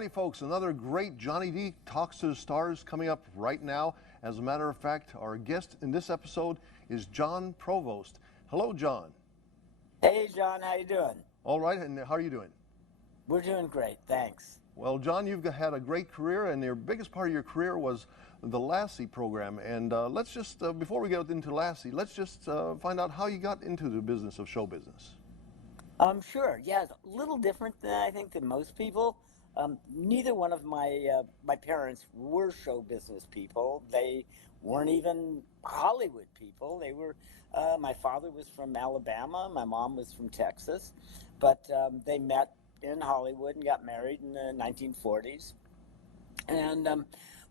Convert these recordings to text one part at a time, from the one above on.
righty, folks, another great Johnny D Talks to the Stars coming up right now. As a matter of fact, our guest in this episode is Jon Provost. Hello, Jon. Hey, John, how you doing? All right, and how are you doing? We're doing great, thanks. Well, Jon, you've had a great career, and your biggest part of your career was the Lassie program. And let's just, before we get into Lassie, let's just find out how you got into the business of show business. Sure. Yeah, it's a little different than I think than most people. Neither one of my parents were show business people. They weren't even Hollywood people. They were. My father was from Alabama. My mom was from Texas, but they met in Hollywood and got married in the 1940s. And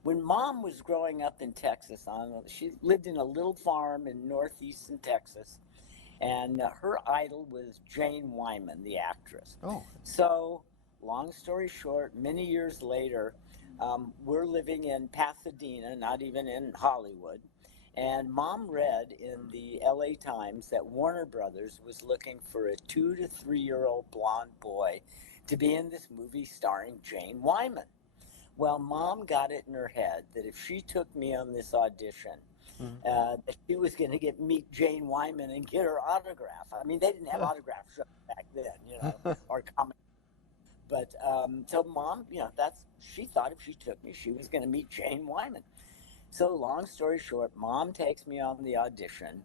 when Mom was growing up in Texas, she lived in a little farm in northeastern Texas. And her idol was Jane Wyman, the actress. Oh. So, long story short, many years later, we're living in Pasadena, not even in Hollywood. And Mom read in the LA Times that Warner Brothers was looking for a 2 to 3-year-old blonde boy to be in this movie starring Jane Wyman. Well, Mom got it in her head that if she took me on this audition, that she was going to meet Jane Wyman and get her autograph. I mean, they didn't have autograph shows back then, or comic. But so Mom, she thought if she took me, she was going to meet Jane Wyman. So long story short, Mom takes me on the audition.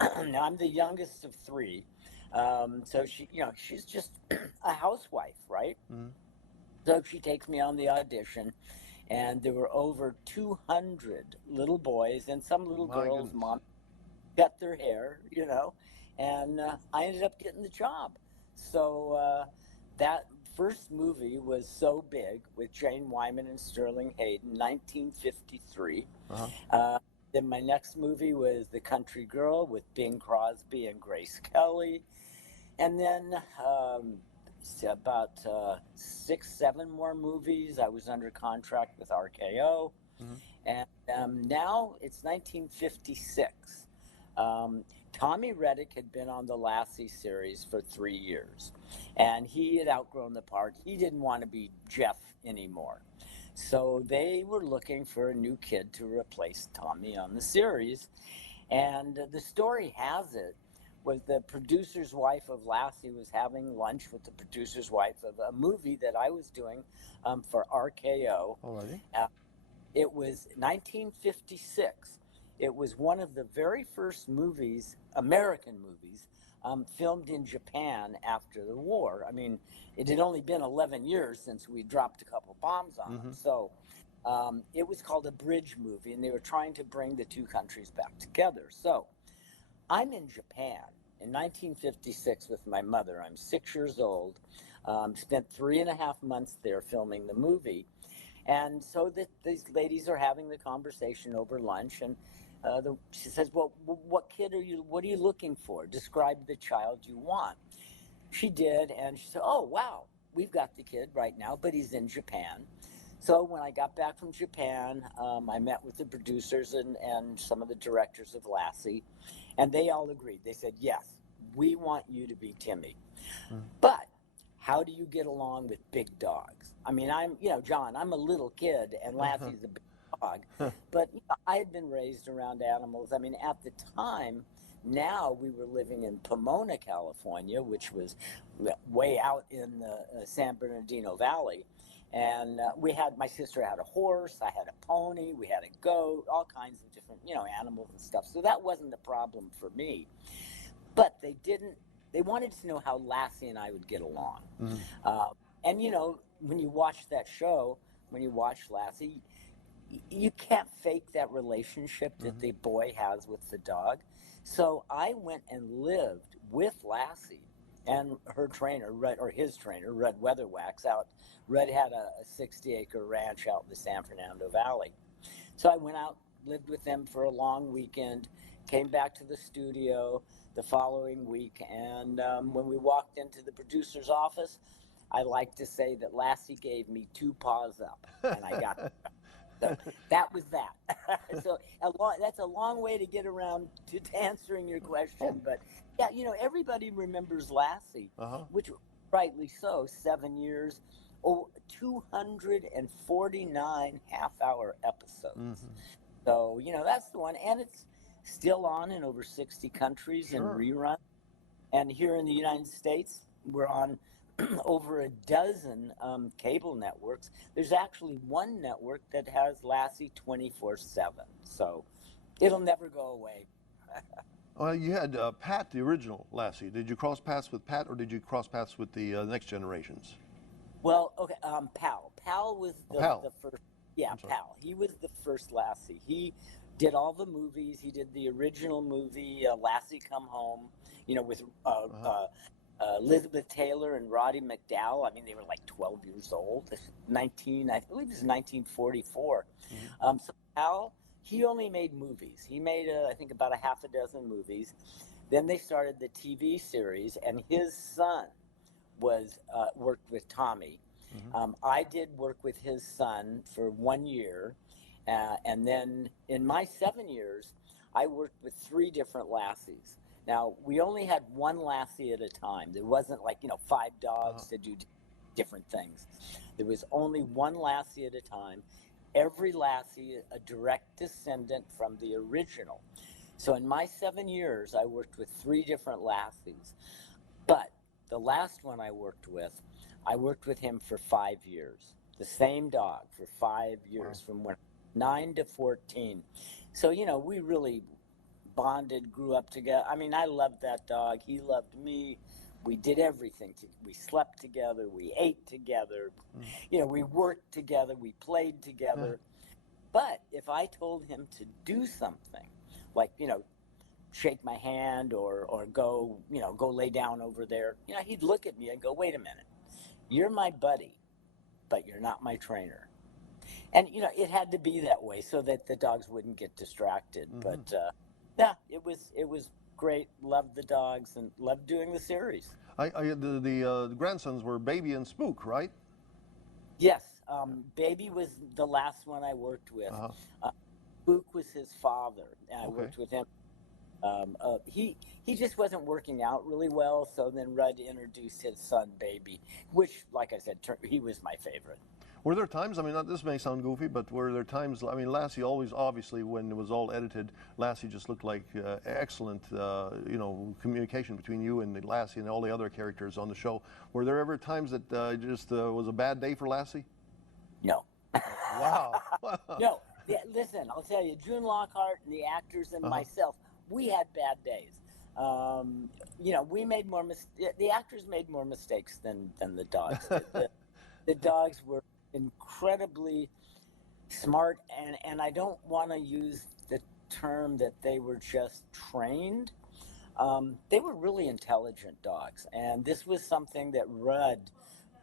Now I'm the youngest of three, so she's just a housewife, right? Mm-hmm. So she takes me on the audition. And there were over 200 little boys and some little girls. Mom cut their hair, and I ended up getting the job. So that first movie was so big with Jane Wyman and Sterling Hayden, 1953. Then my next movie was The Country Girl with Bing Crosby and Grace Kelly. And then about 6, 7 more movies. I was under contract with RKO. And now it's 1956. Tommy Reddick had been on the Lassie series for 3 years, and he had outgrown the part. He didn't want to be Jeff anymore. So they were looking for a new kid to replace Tommy on the series. And the story has it was the producer's wife of Lassie was having lunch with the producer's wife of a movie that I was doing for RKO. Alrighty. It was 1956. It was one of the very first movies, American movies, filmed in Japan after the war. I mean, it had only been 11 years since we dropped a couple bombs on them. So it was called a bridge movie, and they were trying to bring the two countries back together. So I'm in Japan in 1956 with my mother. I'm 6 years old. Spent 3.5 months there filming the movie. And so these ladies are having the conversation over lunch, and she says, well, what are you looking for? Describe the child you want. She did, and she said, oh, wow, we've got the kid right now, but he's in Japan. So when I got back from Japan, I met with the producers and some of the directors of Lassie, and they all agreed. They said, yes, we want you to be Timmy. But how do you get along with big dogs? I mean, John, I'm a little kid, and Lassie's a big dog. But I had been raised around animals. I mean, at the time, now we were living in Pomona, California, which was way out in the San Bernardino Valley. And my sister had a horse, I had a pony, we had a goat, all kinds of different, animals and stuff. So that wasn't a problem for me. But they wanted to know how Lassie and I would get along. And, when you watch that show, when you watch Lassie, you can't fake that relationship that the boy has with the dog. So I went and lived with Lassie and her trainer, his trainer, Red Weatherwax out. Red had a 60-acre ranch out in the San Fernando Valley. So I went out, lived with them for a long weekend, came back to the studio the following week, and when we walked into the producer's office, I like to say that Lassie gave me 2 paws up, and I got so that was that. So that's a long way to get around to answering your question, but yeah, everybody remembers Lassie, which rightly so, 7 years. oh, 249 half-hour episodes. Mm-hmm. So, that's the one. And it's still on in over 60 countries in Sure. rerun. And here in the United States, we're on over a dozen cable networks. There's actually one network that has Lassie 24/7. So it'll never go away. Well, you had Pat, the original Lassie. Did you cross paths with Pat, or did you cross paths with the next generations? Well, okay, Pal. Pal was Oh, Pal. the first. Yeah, I'm sorry. Pal. He was the first Lassie. He did all the movies. He did the original movie, Lassie Come Home, with Uh-huh. Elizabeth Taylor and Roddy McDowall. I mean, they were like 12 years old. 19, I believe it was 1944. Mm-hmm. So Pal, he only made movies. He made, I think, about a half a dozen movies. Then they started the TV series, and his son was worked with Tommy. Mm-hmm. I did work with his son for 1 year, and then in my 7 years, I worked with three different Lassies. Now we only had one Lassie at a time. There wasn't like five Uh-huh. dogs to do different things. There was only one Lassie at a time. Every Lassie a direct descendant from the original. So in my 7 years, I worked with three different Lassies. But the last one I worked with him for 5 years. The same dog for 5 years, Wow. from when 9 to 14. So we really bonded, grew up together. I mean, I loved that dog. He loved me. We did everything. We slept together. We ate together. Mm-hmm. We worked together. We played Yeah. together. But if I told him to do something, like shake my hand or go lay down over there, he'd look at me and go, "Wait a minute, you're my buddy, but you're not my trainer." And it had to be that way so that the dogs wouldn't get distracted. Mm-hmm. But yeah, it was great. Loved the dogs and loved doing the series. The grandsons were Baby and Spook, right? Yes, Baby was the last one I worked with. Uh-huh. uh, Luke was his father, and I Okay. worked with him. He just wasn't working out really well, so then Rudd introduced his son Baby, which, like I said, he was my favorite. Were there times, I mean, this may sound goofy, but were there times, I mean, Lassie always, obviously, when it was all edited, Lassie just looked like excellent, communication between you and Lassie and all the other characters on the show. Were there ever times that just was a bad day for Lassie? No. Wow. No. Yeah, listen, I'll tell you, June Lockhart and the actors and Uh-huh. myself, we had bad days. We made the actors made more mistakes than the dogs did. The dogs were incredibly smart, and I don't want to use the term that they were just trained. They were really intelligent dogs, and this was something that Rudd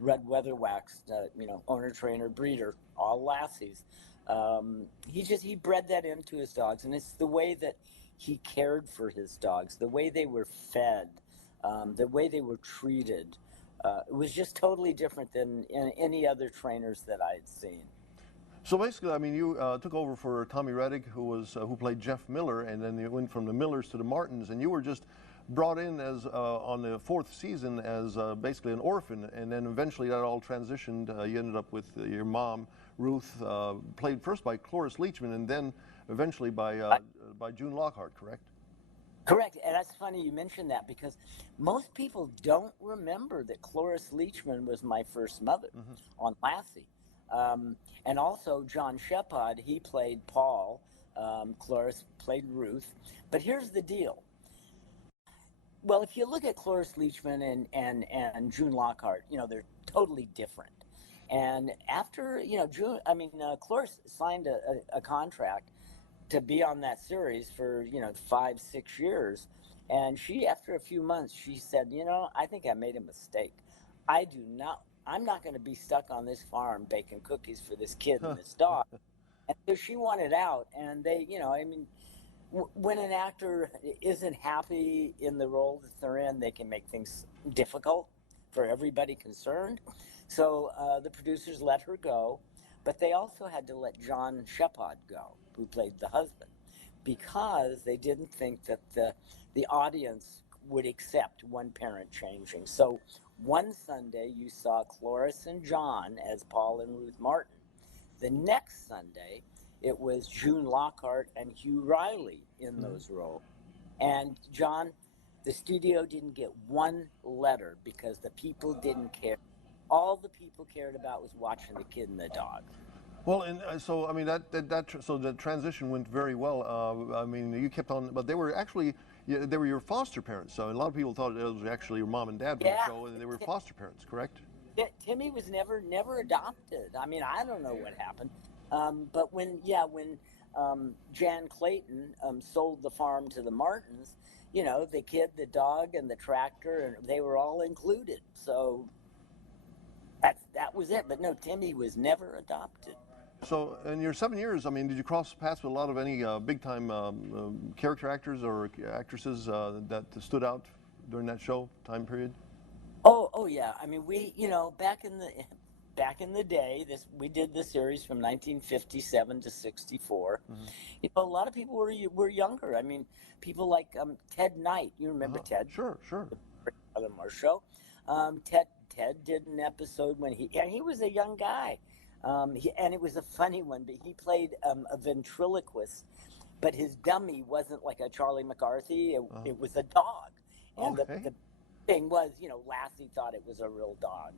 Weatherwax, owner, trainer, breeder, all Lassies. He bred that into his dogs, and it's the way that he cared for his dogs, the way they were fed, the way they were treated. It was just totally different than in any other trainers that I had seen. So basically, I mean, you took over for Tommy Reddick, who played Jeff Miller, and then you went from the Millers to the Martins, and you were just brought in as on the fourth season as basically an orphan, and then eventually that all transitioned. You ended up with your mom, Ruth, played first by Cloris Leachman, and then eventually by June Lockhart, correct? Correct, and that's funny you mentioned that because most people don't remember that Cloris Leachman was my first mother Mm-hmm. on Lassie. And also John Shepard, he played Paul. Cloris played Ruth. But here's the deal. Well, if you look at Cloris Leachman and June Lockhart, they're totally different. And after, Cloris signed a contract to be on that series for 5 6 years, and she, after a few months, she said, I think I made a mistake. I'm not going to be stuck on this farm baking cookies for this kid and this dog. And so she wanted out, and they, when an actor isn't happy in the role that they're in, they can make things difficult for everybody concerned. So the producers let her go, but they also had to let John Shepard go, who played the husband, because they didn't think that the audience would accept one parent changing. So One Sunday you saw Cloris and John as Paul and Ruth Martin. The next Sunday, it was June Lockhart and Hugh Riley in those roles. And John, the studio didn't get one letter because the people didn't care. All the people cared about was watching the kid and the dog. Well, and so I mean so the transition went very well. I mean, you kept on, but they were actually they were your foster parents. So a lot of people thought it was actually your mom and dad from the show, and they were foster parents, correct? Timmy was never adopted. I mean, I don't know what happened. But when Jan Clayton sold the farm to the Martins, you know, the kid, the dog, and the tractor, and they were all included. So that was it. But no, Timmy was never adopted. So in your 7 years, I mean, did you cross paths with a lot of any big-time character actors or actresses that stood out during that show time period? Oh yeah. I mean, back in the day, we did the series from 1957 to 64. You know, a lot of people were younger. I mean, people like Ted Knight. You remember Ted? Sure. The Marsh show. Ted did an episode when he was a young guy. And it was a funny one, but he played a ventriloquist, but his dummy wasn't like a Charlie McCarthy. It was a dog. And the thing was, you know, Lassie thought it was a real dog,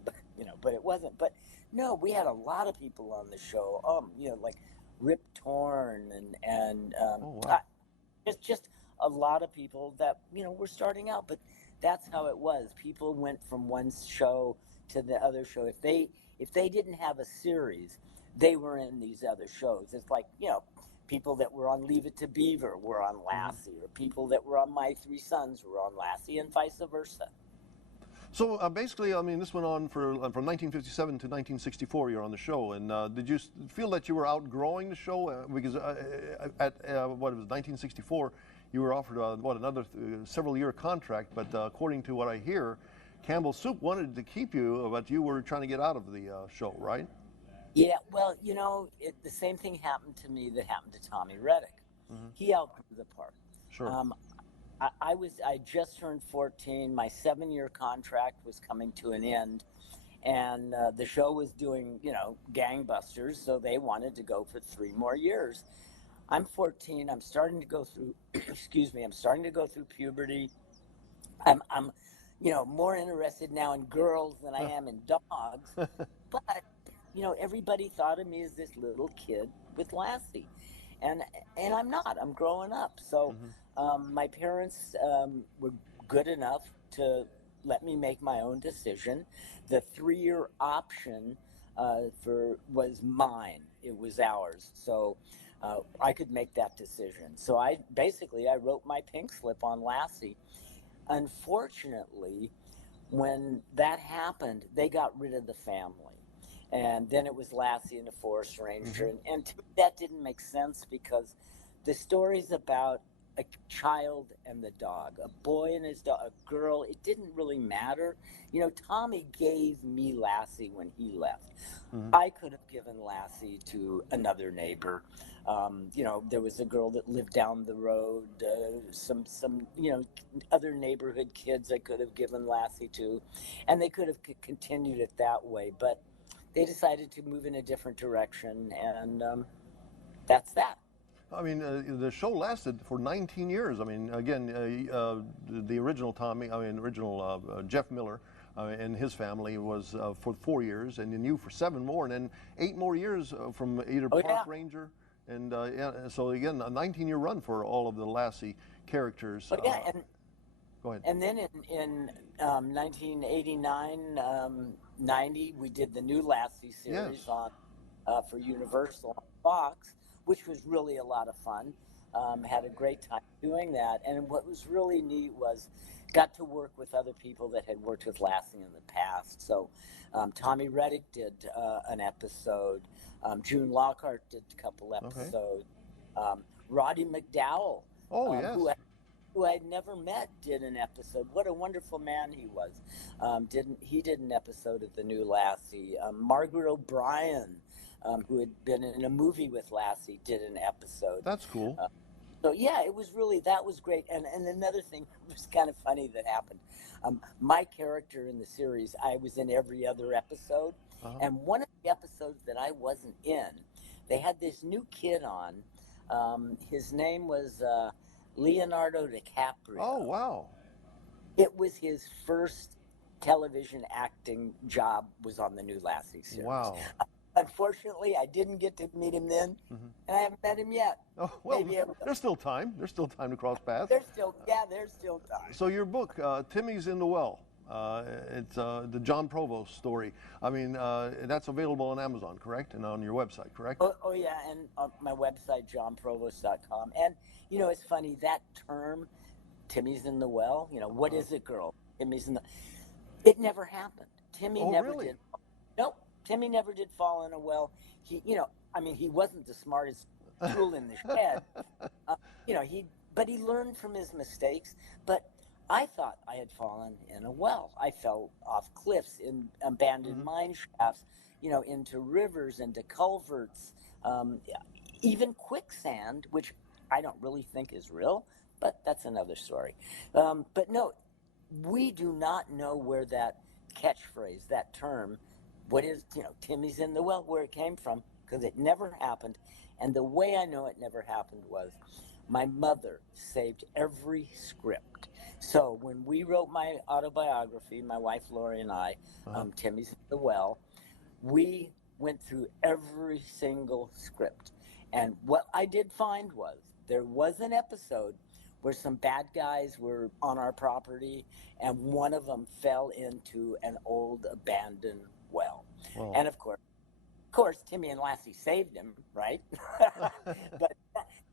but it wasn't. But no, we had a lot of people on the show. You know, like Rip Torn and just a lot of people that, you know, were starting out. But that's how it was. People went from one show to the other show. If they didn't have a series, they were in these other shows. It's like, you know, people that were on Leave It to Beaver were on Lassie, or people that were on My Three Sons were on Lassie, and vice versa. So basically, I mean, this went on from 1957 to 1964. You're on the show, and did you feel that you were outgrowing the show? Because at what it was 1964, you were offered another several-year contract, but according to what I hear, Campbell Soup wanted to keep you, but you were trying to get out of the show, right? Yeah, well, you know, the same thing happened to me that happened to Tommy Reddick. He outgrew the part. Sure. I just turned 14. My 7-year contract was coming to an end, and the show was doing, you know, gangbusters, so they wanted to go for 3 more years. I'm 14. I'm starting to go through, excuse me, I'm starting to go through puberty. I'm you know, more interested now in girls than I am in dogs. But, you know, everybody thought of me as this little kid with Lassie. And I'm not. I'm growing up. So my parents were good enough to let me make my own decision. The 3-year option was mine. It was ours. So I could make that decision. So I wrote my pink slip on Lassie. Unfortunately, when that happened, they got rid of the family. And then it was Lassie and the Forest Ranger. And to me, that didn't make sense because the story's about a child and the dog, a boy and his dog, a girl. It didn't really matter. You know, Tommy gave me Lassie when he left. I could have given Lassie to another neighbor. You know, there was a girl that lived down the road, some you know, other neighborhood kids I could have given Lassie to, and they could have continued it that way. But they decided to move in a different direction, and that's that. I mean, the show lasted for 19 years. I mean, again, the original Tommy, I mean, original Jeff Miller and his family was for 4 years, and then you for 7 more, and then 8 more years from either Park Ranger. And so again, a 19-year run for all of the Lassie characters. Oh, yeah, and go ahead. And then in 1989, 90, we did the new Lassie series on for Universal on Fox, which was really a lot of fun. Had a great time doing that. And what was really neat was got to work with other people that had worked with Lassie in the past. So Tommy Reddick did an episode. June Lockhart did a couple episodes. Roddy McDowell, who I'd never met, did an episode. What a wonderful man he was. He did an episode of the new Lassie. Margaret O'Brien, who had been in a movie with Lassie, did an episode. That's cool. So yeah, it was really, that was great. And another thing was kind of funny that happened. My character in the series, I was in every other episode, Uh-huh. and one of the episodes that I wasn't in, they had this new kid on. His name was Leonardo Oh, DiCaprio. wow. It was his first television acting job, was on the new Lassie series. Wow. Unfortunately, I didn't get to meet him then, Hmm. and I haven't met him yet. Oh, well, Maybe I will. there's still time. There's still time to cross paths. There's still time. So your book, Timmy's in the Well, it's the Jon Provost story. I mean, that's available on Amazon, correct? And on your website, correct? Oh yeah, and on my website, jonprovost.com. And it's funny, that term, Timmy's in the well. What Uh, is it, girl? Timmy's in the. It never happened. Timmy oh, never really? did. Nope. Timmy never did fall in a well. I mean, he wasn't the smartest tool in the shed. Uh, but he learned from his mistakes. But I thought I had fallen in a well. I fell off cliffs, in abandoned Hmm. mine shafts, into rivers, into culverts, um, even quicksand, which I don't really think is real, but that's another story. But no, we do not know where that catchphrase, that term, what is, Timmy's in the well, where it came from, because it never happened. And the way I know it never happened was my mother saved every script. So when we wrote my autobiography, my wife Lori and I, Uh-huh. Timmy's in the Well, we went through every single script. And what I did find was there was an episode where some bad guys were on our property, and one of them fell into an old abandoned well. Well, And of course, Timmy and Lassie saved him, right? But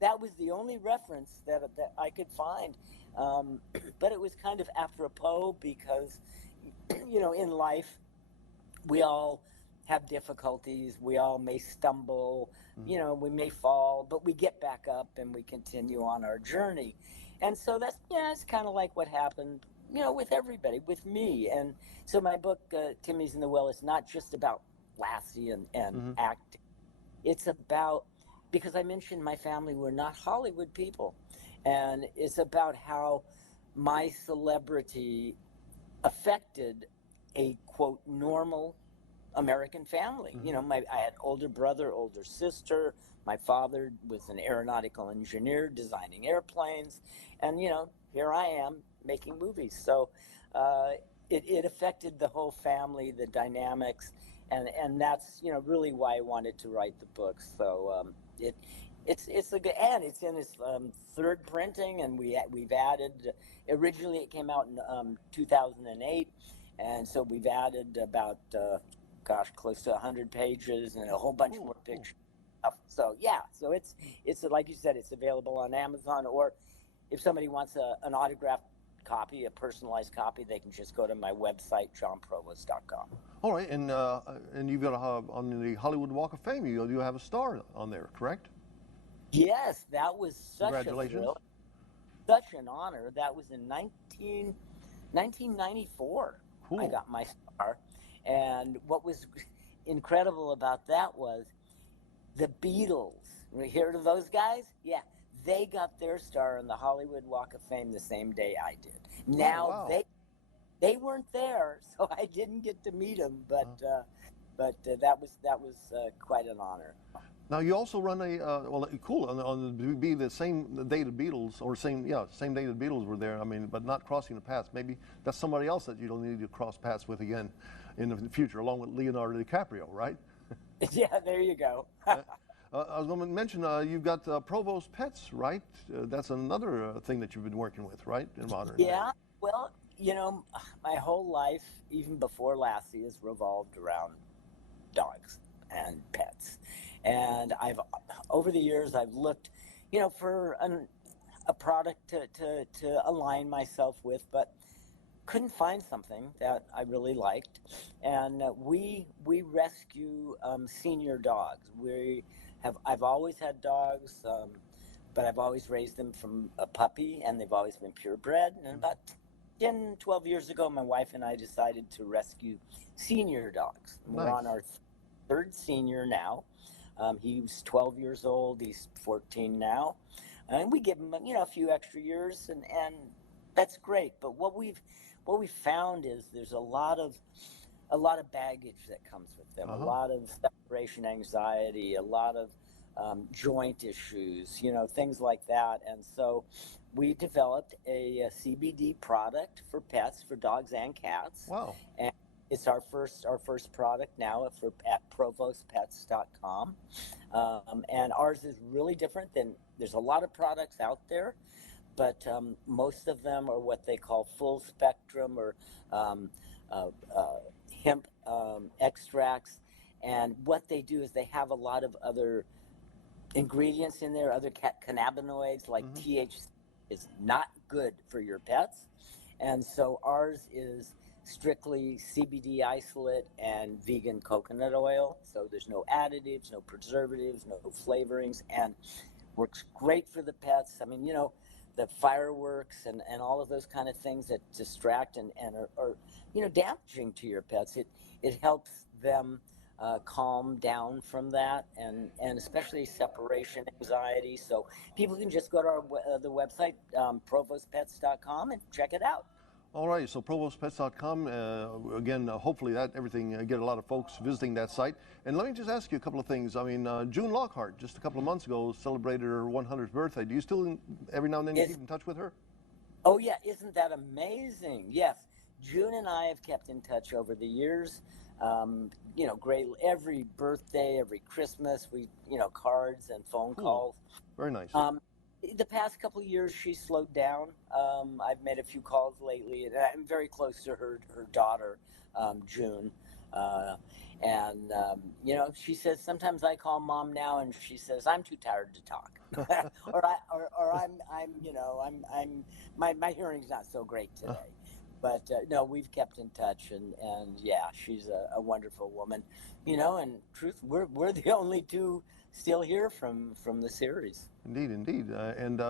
that was the only reference that I could find. But it was kind of apropos because, in life, we all have difficulties. We all may stumble, mhm. we may fall, but we get back up and we continue on our journey. And so it's kind of like what happened, with everybody, with me. And so my book, Timmy's in the Well, is not just about Lassie and Mhm. acting. It's about, because I mentioned my family were not Hollywood people. And it's about how my celebrity affected a quote normal American family. Mhm. I had older brother, older sister. My father was an aeronautical engineer designing airplanes, and here I am making movies. So uh, it affected the whole family, the dynamics, and that's really why I wanted to write the book. So it's a good, and it's in its third printing, and we've added. Originally, it came out in 2008, and so we've added about close to 100 pages and a whole bunch Cool, more cool. pictures. So yeah, so it's like you said, it's available on Amazon, or if somebody wants an autographed copy, a personalized copy, they can just go to my website, jonprovost.com. All right, and you've got on the Hollywood Walk of Fame. You have a star on there, correct? Yes, that was such a Congratulations. thrill, such an honor. That was in 1994. I Cool. got my star. And what was incredible about that was the Beatles. We heard of those guys? Yeah. They got their star on the Hollywood Walk of Fame the same day I did. Oh, Now wow. they weren't there, so I didn't get to meet them, but Uh, that was quite an honor. Now you also run a well, cool on be the same day the Beatles or same day the Beatles were there. I mean, but not crossing the paths. Maybe that's somebody else that you don't need to cross paths with again in the future, along with Leonardo DiCaprio, right? Yeah, there you go. Uh, I was going to mention you've got Provost Pets, right? That's another thing that you've been working with, right, in modern day. Yeah, well, my whole life, even before Lassie, has revolved around dogs and pets. And over the years, I've looked, for a product to align myself with, but couldn't find something that I really liked. And we rescue senior dogs. I've always had dogs, but I've always raised them from a puppy, and they've always been purebred. And about 10, 12 years ago, my wife and I decided to rescue senior dogs. We're Nice. on our third senior now. He was 12 years old. He's 14 now. and we give them, a few extra years, and that's great. But what we found is there's a lot of baggage that comes with them, a Uh-huh. lot of separation anxiety, a lot of joint issues, things like that. And so we developed a CBD product for pets, for dogs and cats, Wow. and it's our first product now at provostpets.com. And ours is really different than there's a lot of products out there, but most of them are what they call full spectrum or um, uh, hemp extracts. And what they do is they have a lot of other ingredients in there, other cannabinoids like Hmm. THC is not good for your pets. And so ours is strictly CBD isolate and vegan coconut oil. So there's no additives, no preservatives, no flavorings, and works great for the pets. I mean, the fireworks and all of those kind of things that distract and are damaging to your pets. It helps them calm down from that, and especially separation anxiety. So people can just go to the website, provostpets.com, and check it out. All right, so provostpets.com. Again, hopefully that everything get a lot of folks visiting that site. And let me just ask you a couple of things. I mean, June Lockhart just a couple of months ago celebrated her 100th birthday. Do you still every now and then you Is keep in touch with her? Oh yeah, isn't that amazing? Yes, June and I have kept in touch over the years. Great. Every birthday, every Christmas, cards and phone Cool. calls. Very nice. Um, the past couple of years, she slowed down. I've made a few calls lately, and I'm very close to her daughter, June. Uh, and she says sometimes I call mom now, and she says I'm too tired to talk, or I'm my hearing's not so great Uh, today. But no, we've kept in touch, and yeah, she's a wonderful woman, And truth, we're the only two still here from the series. Indeed, indeed. And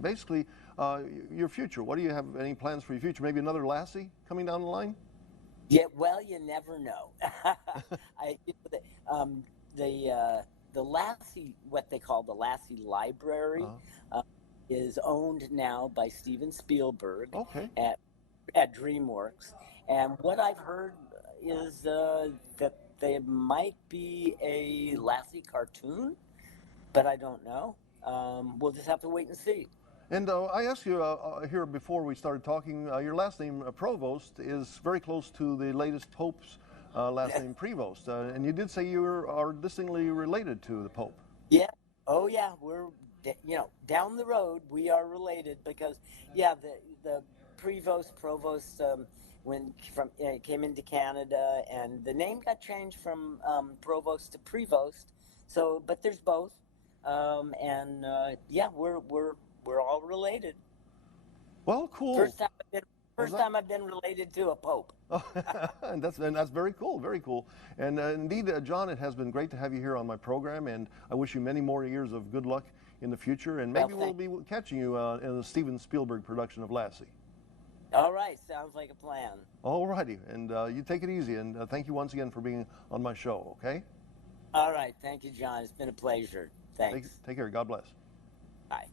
basically, uh, your future. What do you have any plans for your future? Maybe another Lassie coming down the line? Yeah, well, you never know. I you know, the Lassie, what they call the Lassie Library, Uh, uh, is owned now by Steven Spielberg okay. at at DreamWorks. And what I've heard is that there might be a Lassie cartoon, but I don't know. We'll just have to wait and see. And I asked you here before we started talking, your last name, Provost, is very close to the latest Pope's last name, Prevost. And you did say you are distinctly related to the Pope. Yeah. Oh, yeah. We're down the road. We are related because yeah, the Provost when came into Canada, and the name got changed from Provost to Prevost. So, but there's both, and yeah, we're all related. Well, cool. First time I've been What was first that? time I've been related to a pope. Oh, and that's very cool, very cool. And indeed, John, it has been great to have you here on my program, and I wish you many more years of good luck in the future. And Well, maybe we'll thank. be catching you in a Steven Spielberg production of Lassie. All right, sounds like a plan. All righty, and you take it easy. And thank you once again for being on my show. Okay, All right, thank you, John. It's been a pleasure. take Thanks. take care. God bless. Bye.